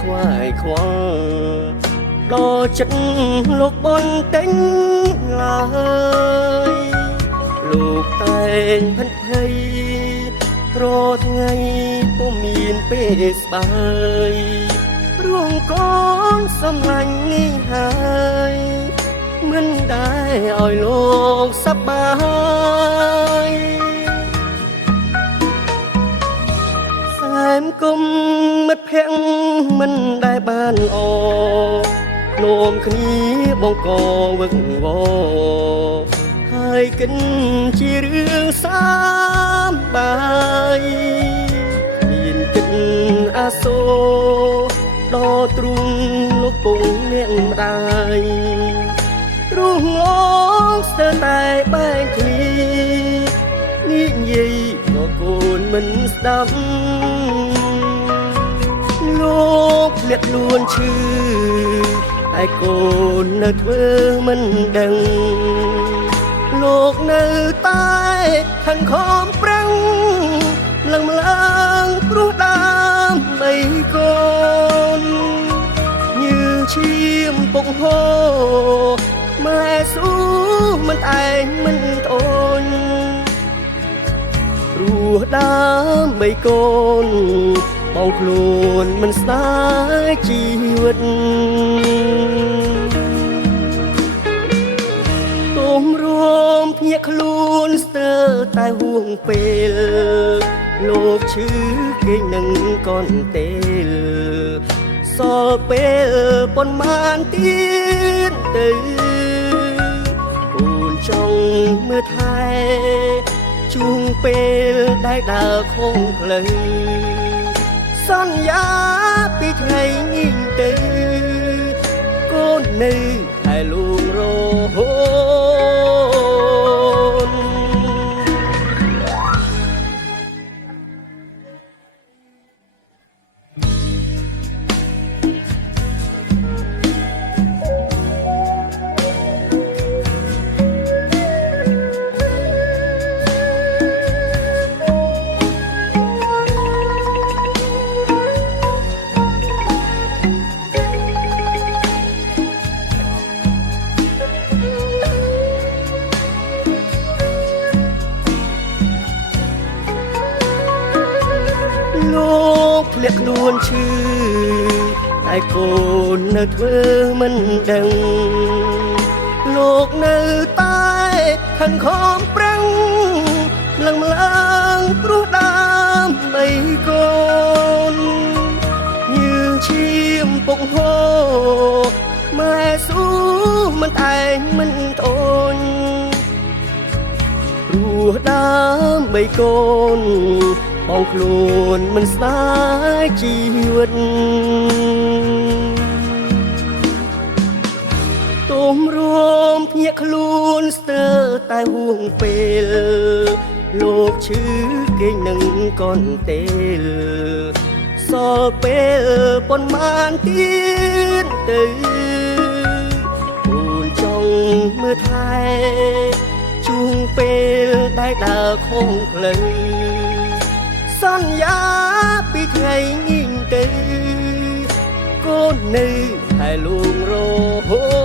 ខ្វាយខ្វល់ដល់ចិត្តលោកបនតែងឡើយលោកតែងផិនភ័យរថ្ងៃពុំមានពេលស្បើយរួងកូនសំឡាញ់នេះហើយមិនដែរឲ្យលោកសប្បាយសែមគុំមិត្តភក្តិមិនដែលបានអនោមគ្នាបងកវឹកវរហើយគិនជារឿងសាមបាយមានគិតអាសូរដល់ទ្រូងលោកពងអ្នកម្ដាយទ្រូងលោកស្ទើរតែបែកគ្នានិយាយក៏កូនមិនស្ដាប់លោកធ្លាក់ខ្លួនឈឺតែកូននៅធ្វើមិនដឹងលោកនៅតែខិនខំប្រឹងឡើងម្លាំងព្រោះដើម្បីកូនញើឈាមពុកហូរម៉ែស៊ូមិនឯងមិនអូនព្រោះដើម្បីកូនបងខ្លួនមិនស្ដាយជីវិតទុំរួមភ្ញាក់ខ្លួនស្ទើរតែហួងពេលលោកឈឺគេនឹងកូនទេលសល់ពេលប៉ុន្មានទៀតទៅកូនចង់មើលថែជួងពេលដែលដើរខុសផ្លូវសន្យាពីថ្ងៃនេះទៅកូននៅតែលួងរហូតលោកធ្លាក់ខ្លួនឈឺតែកូននៅធ្វើមិនដឹងលោកនៅតែខិនខំប្រឹងឡើងម្លាំងព្រោះដើម្បីកូនញើឈាមពុកហូរម៉ែស៊ូមិនឯងមិនអូនព្រោះដើម្បីកូនបងខ្លួនមិនស្ដាយជីវិតទុំរួមភ្ញាក់ខ្លួនស្ទើរតែហួងពេលលោកឈឺគេនឹងកូនទេលសល់ពេលប៉ុន្មានទៀតទៅកូនចង់មើលថែជួងពេលដែលដើរខុសផ្លូវសន្យាពីថ្ងៃនេះទៅកូននៅតែលួងរហូត